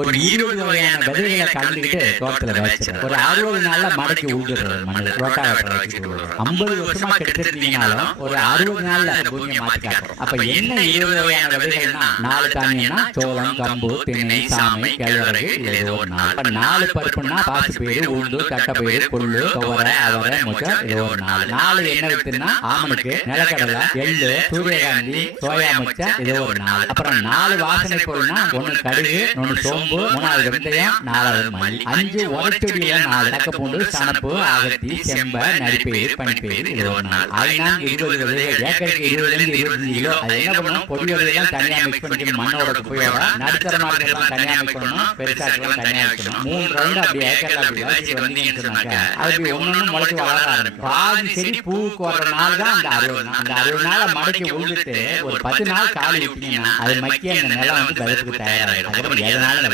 ஒரு 20 வகையான விதைகளை கலந்துக்கிட்டு தோட்டத்துல விதைச்சிடும். ஒரு 60 நாள்ல மடக்கி உழுதுறது மண்ணில் ரோட்டாவேட்டர் வச்சு 50 வருஷமா கெடுத்துருந்தீங்கனாலும் ஒரு 60 நாள்ல பூமியை மாத்தி காட்டும். அப்ப என்ன 20 வகையான விதைகள்னா 4 தானியம்னா சோளம், கம்பு, திணை, சாமை, கேழ்வரகு, ஏதோ ஒரு 4. 4 பருப்புன்னா பாசிப்பயிறு, உளுந்து, தட்டைப்பயிறு, கொள்ளு, துவரை, அவரை, மொச்சை, ஏதோ ஒரு 4 என்ன வித்துன்னா ஆமனுக்கு, நிலக்கடலை, எள்ளு, சூரியகாந்தி, சோயா மொச்சை, ஏதோ ஒரு 4. அப்புறம் 4 வாசனை பொருள்னா 1 கடுகு, 1 சோம்பு, 3வது வெந்தயம், 4வது மல்லி, 5 உரச்செடியில 4 தக்கப்பூண்டு, சணப்பு, அகத்தி, செம்ப, நரிப்பயிறு, பனிப்பயிறு, ஏதோ ஒரு 4. அதனால் 20 விதைகள் ஏக்கருக்கு 20 25 கிலோ. அது என்ன பண்ணணும், பொடி விதையெல்லாம் தனியா மிக்ஸ் பண்ணிக்கணும். மண்ணோட குப்பையோட நடுத்தர மாடுகள்லாம் தனியா மிக்ஸ் பண்ணணும், பெருசாக்கெல்லாம் தனியா வைக்கணும். 3 ரவுண்ட் அப்படி ஏக்கர்ல அப்படி வச்சுட்டு வந்தீங்கன்னு சொன்னாக்க அது ஒன்னொன்னு முளைச்சு வளர ஆரம்பிக்கும். பாதி செடி பூவுக்கு வர்ற நாள் தான் அந்த 60 நாள். அந்த 60 நாளை மடக்கி உழுதுட்டு ஒரு 10 நாள் காலி விட்டீங்கன்னா அது மக்கி அந்த நிலம் வந்து பதத்துக்கு தயாராகிடும். அதுக்கப்புறம் எதனால